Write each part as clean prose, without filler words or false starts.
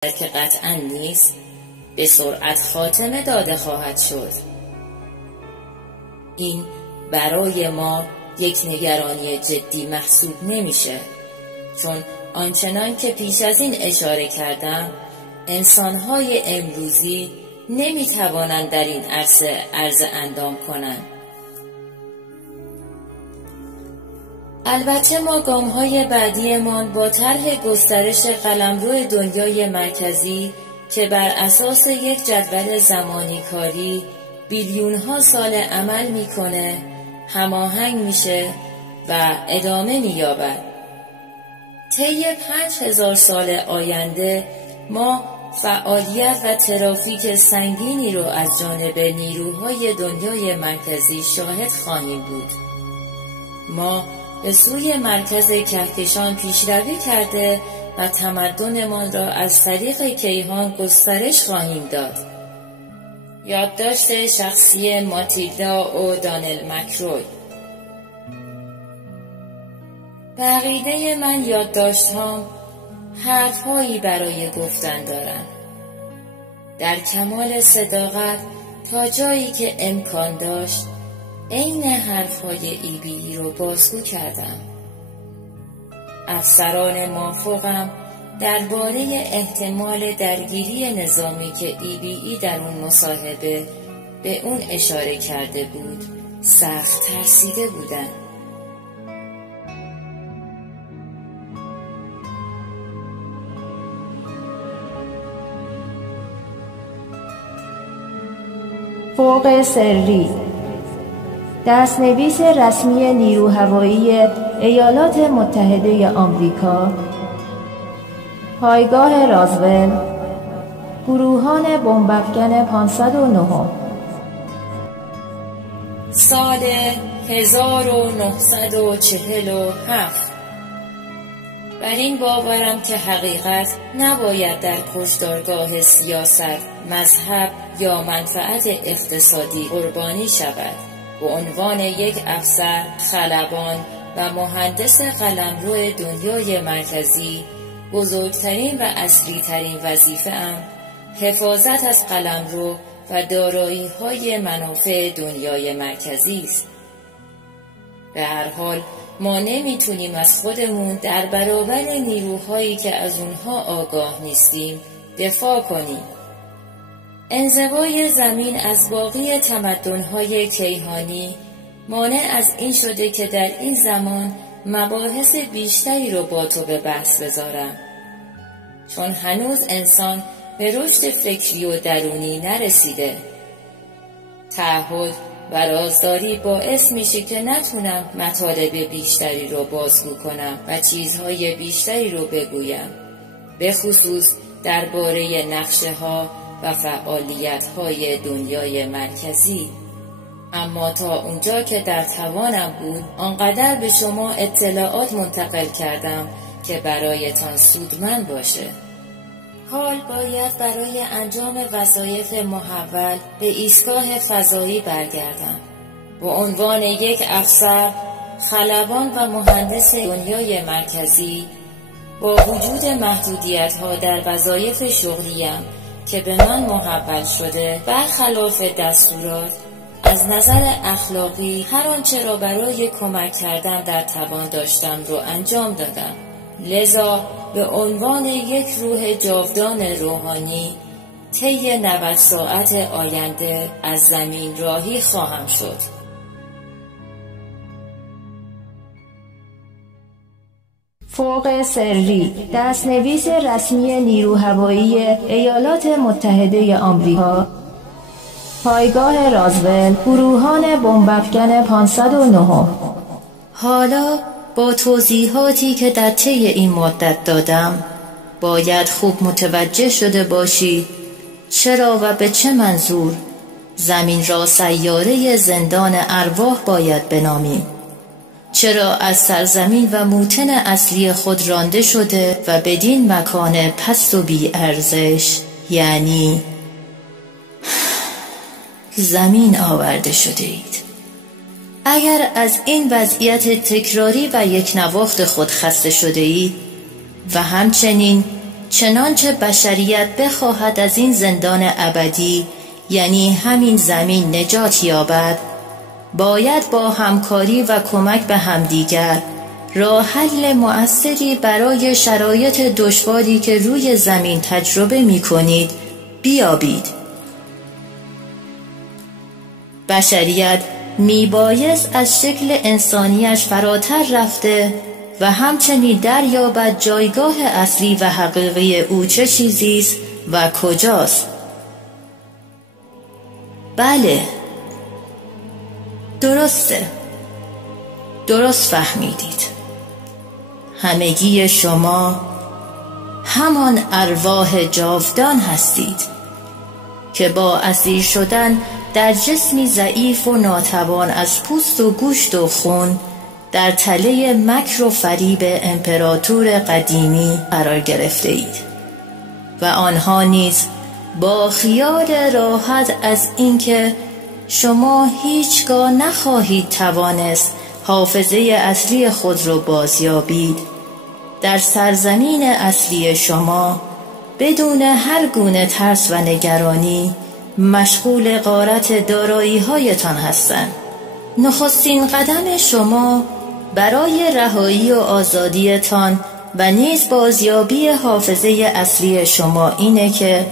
که قطعا نیست به سرعت خاتمه داده خواهد شد. این برای ما یک نگرانی جدی محسوب نمیشه، چون آنچنان که پیش از این اشاره کردم انسان‌های امروزی نمیتوانند در این عرصه عرض اندام کنند. البته ما گام‌های بعدیمان با طرح گسترش قلمرو دنیای مرکزی که بر اساس یک جدول زمانی کاری بیلیون‌ها سال عمل میکنه هماهنگ میشه و ادامه مییابد. طی 5000 سال آینده ما فعالیت و ترافیک سنگینی رو از جانب نیروهای دنیای مرکزی شاهد خواهیم بود. ما به سوی مرکز کهکشان پیشروی کرده و تمدنمان را از طریق کیهان گسترش خواهیم داد. یادداشت شخصی ماتیلدا و دانل مکروی. به عقیده من یادداشت‌هام حرف‌هایی برای گفتن دارند. در کمال صداقت تا جایی که امکان داشت عین حرف‌های ایبی رو بازگو کردم. افسران موافقم درباره احتمال درگیری نظامی که ایبی در اون مصاحبه به اون اشاره کرده بود سخت ترسیده بودن. فوق سری، دستنویس رسمی نیروهوایی ایالات متحده آمریکا، پایگاه رازول، گروهان بمب‌افکن 509. سال 1947. بر این باورم که حقیقت نباید در کشتارگاه سیاست، مذهب یا منفعت اقتصادی قربانی شود. به عنوان یک افسر، خلبان و مهندس قلمرو دنیای مرکزی بزرگترین و اصلی‌ترین وظیفه‌ام حفاظت از قلمرو و دارایی‌های منافع دنیای مرکزی است. به هر حال ما نمیتونیم از خودمون در برابر نیروهایی که از اونها آگاه نیستیم دفاع کنیم. انزوای زمین از باقی تمدن‌های کیهانی مانع از این شده که در این زمان مباحث بیشتری رو با تو به بحث بذارم، چون هنوز انسان به رشد فکری و درونی نرسیده. تعهد و رازداری باعث میشه که نتونم مطالب بیشتری رو بازگو کنم و چیزهای بیشتری رو بگویم، به خصوص درباره نقشه‌ها و فعالیت‌های دنیای مرکزی. اما تا اونجا که در توانم بود آنقدر به شما اطلاعات منتقل کردم که برایتان سودمند باشه. حال باید برای انجام وظایف محول به ایستگاه فضایی برگردم. به عنوان یک افسر، خلبان و مهندس دنیای مرکزی با وجود محدودیت‌ها در وظایف شغلیم که به من محول شده، برخلاف دستورات از نظر اخلاقی هر آنچه را برای کمک کردن در توان داشتم رو انجام دادم. لذا به عنوان یک روح جاودان روحانی طی 90 ساعت آینده از زمین راهی خواهم شد. فوق سری، دستنویس رسمی نیروهوایی ایالات متحده آمریکا، پایگاه رازول، گروهان بمب‌افکن 509. حالا با توضیحاتی که در طی این مدت دادم باید خوب متوجه شده باشید چرا و به چه منظور زمین را سیاره زندان ارواح باید بنامیم. چرا از سرزمین و موطن اصلی خود رانده شده و بدین مکان پست و بی ارزش یعنی زمین آورده شده اید. اگر از این وضعیت تکراری و یک نواخت خود خسته شده اید و همچنین چنانچه بشریت بخواهد از این زندان ابدی، یعنی همین زمین، نجات یابد، باید با همکاری و کمک به همدیگر راه حل مؤثری برای شرایط دشواری که روی زمین تجربه می کنید بیابید. بشریت می بایست از شکل انسانیش فراتر رفته و همچنین دریابد جایگاه اصلی و حقیقی او چه چیزیست و کجاست. بله، درست فهمیدید. همگی شما همان ارواح جاودان هستید که با اسیر شدن در جسمی ضعیف و ناتوان از پوست و گوشت و خون در تله مکر و فریب امپراتور قدیمی قرار گرفته اید و آنها نیز با خیال راحت از اینکه شما هیچگاه نخواهید توانست حافظه اصلی خود را بازیابید، در سرزمین اصلی شما بدون هر گونه ترس و نگرانی مشغول غارت دارایی‌هایتان هستند. نخستین قدم شما برای رهایی و آزادیتان و نیز بازیابی حافظه اصلی شما اینه که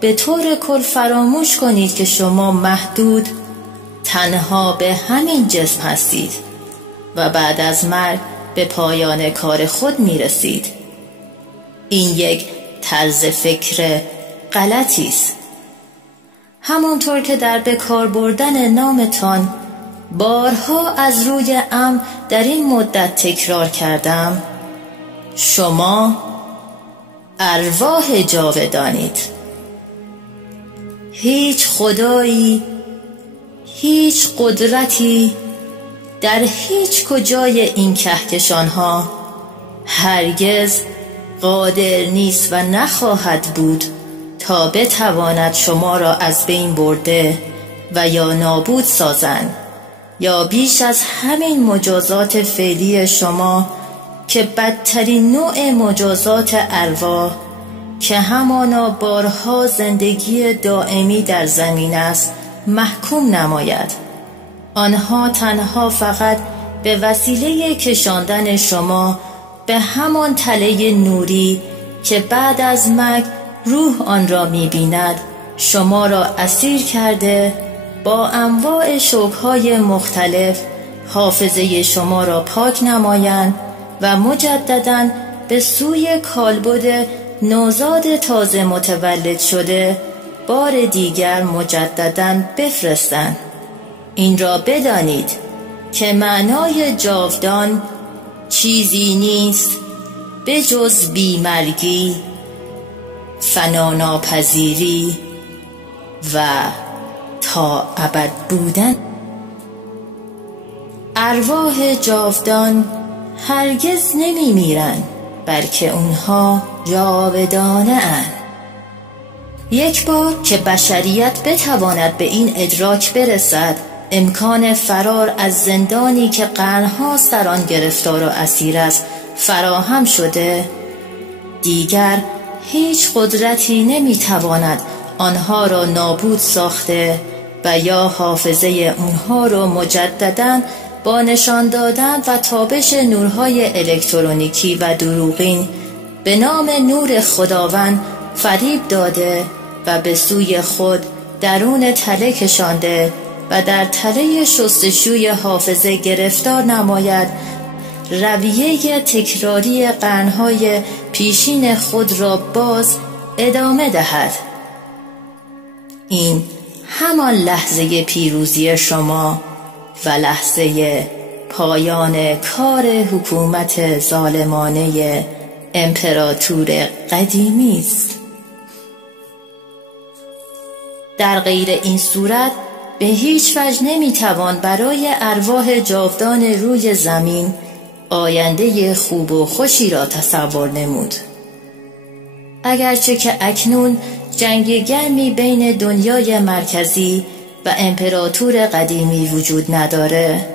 به طور کل فراموش کنید که شما محدود تنها به همین جسم هستید و بعد از مرگ به پایان کار خود میرسید. این یک طرز فکر غلطی است. همانطور که در به کار بردن نامتان بارها از روی عمد در این مدت تکرار کردم، شما ارواح جاودانید. هیچ خدایی، هیچ قدرتی در هیچ کجای این کهکشانها هرگز قادر نیست و نخواهد بود تا بتواند شما را از بین برده و یا نابود سازند، یا بیش از همین مجازات فعلی شما که بدترین نوع مجازات ارواح که همانا بارها زندگی دائمی در زمین است محکوم نماید. آنها تنها فقط به وسیله کشاندن شما به همان تله نوری که بعد از مرگ روح آن را می‌بیند شما را اسیر کرده با انواع شوک‌های مختلف حافظه شما را پاک نمایند و مجدداً به سوی کالبد نوزاد تازه متولد شده بار دیگر مجدداً بفرستند. این را بدانید که معنای جاودان چیزی نیست به جز بیمرگی، فناناپذیری و تا ابد بودن. ارواح جاودان هرگز نمی میرن، بلکه اونها جاودانه اند. یک بار که بشریت بتواند به این ادراک برسد امکان فرار از زندانی که قرنهاست در آن گرفتار و اسیر است فراهم شده، دیگر هیچ قدرتی نمیتواند آنها را نابود ساخته و یا حافظه اونها را مجدداً با نشان دادن و تابش نورهای الکترونیکی و دروغین به نام نور خداوند فریب داده و به سوی خود درون تله کشانده و در تله شستشوی حافظه گرفتار نماید، رویه تکراری قرنهای پیشین خود را باز ادامه دهد. این همان لحظه پیروزی شما و لحظه پایان کار حکومت ظالمانه امپراتور قدیمی است. در غیر این صورت به هیچ وجه نمیتوان برای ارواح جاودان روی زمین آینده خوب و خوشی را تصور نمود. اگرچه که اکنون جنگ گرمی بین دنیای مرکزی و امپراتور قدیمی وجود نداره،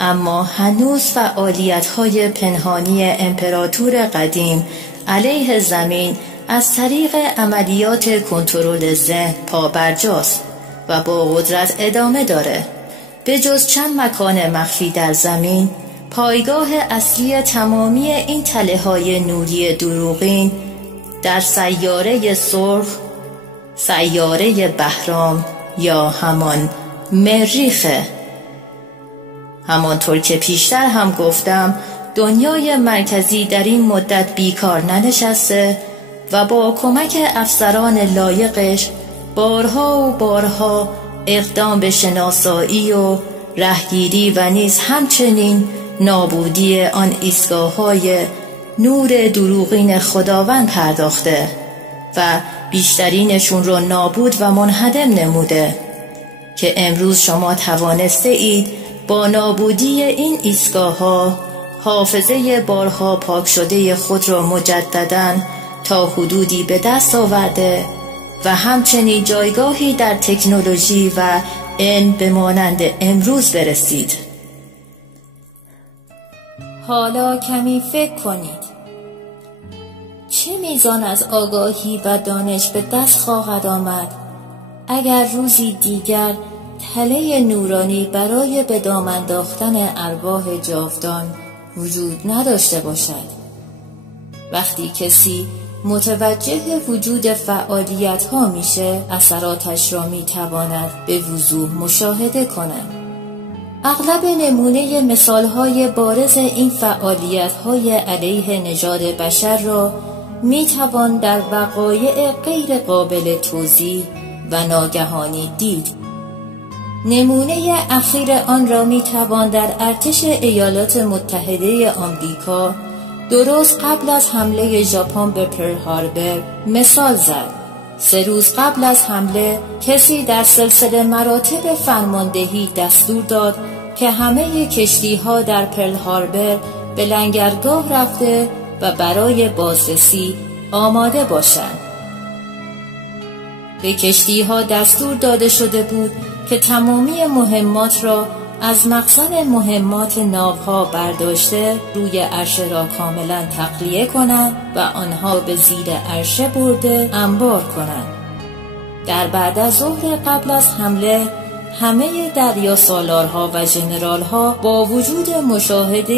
اما هنوز فعالیت‌های پنهانی امپراتور قدیم علیه زمین از طریق عملیات کنترل ذهن پابرجاست و با قدرت ادامه داره. به جز چند مکان مخفی در زمین، پایگاه اصلی تمامی این تله‌های نوری دروغین در سیاره سرخ، سیاره بهرام یا همان مریخه. همانطور که پیشتر هم گفتم، دنیای مرکزی در این مدت بیکار ننشسته و با کمک افسران لایقش بارها و بارها اقدام به شناسایی و رهگیری و نیز همچنین نابودی آن ایستگاه‌های نور دروغین خداوند پرداخته و بیشترینشون رو نابود و منهدم نموده که امروز شما توانسته اید با نابودی این ایستگاه‌ها حافظه بارها پاک شده خود را مجدداً تا حدودی به دست آورده و همچنین جایگاهی در تکنولوژی و علم به مانند امروز برسید. حالا کمی فکر کنید. چه میزان از آگاهی و دانش به دست خواهد آمد اگر روزی دیگر تله نورانی برای به دام انداختن ارواح جاودان وجود نداشته باشد؟ وقتی کسی متوجه وجود فعالیت ها میشه، اثراتش را میتواند به وضوح مشاهده کند. اغلب نمونه مثال های بارز این فعالیت های علیه نژاد بشر را میتوان در وقایع غیر قابل توضیح و ناگهانی دید. نمونه اخیر آن را میتوان در ارتش ایالات متحده آمریکا درست قبل از حمله ژاپن به پرل هاربر مثال زد. 3 روز قبل از حمله کسی در سلسله مراتب فرماندهی دستور داد که همه کشتی‌ها در پرل هاربر به لنگرگاه رفته و برای بازرسی آماده باشند. به کشتی‌ها دستور داده شده بود که تمامی مهمات را از مخزن مهمات ناوها برداشته روی عرشه را کاملا تخلیه کنند و آنها به زیر عرشه برده انبار کنند. در بعد از ظهر قبل از حمله همه دریاسالارها و ژنرال‌ها با وجود مشاهده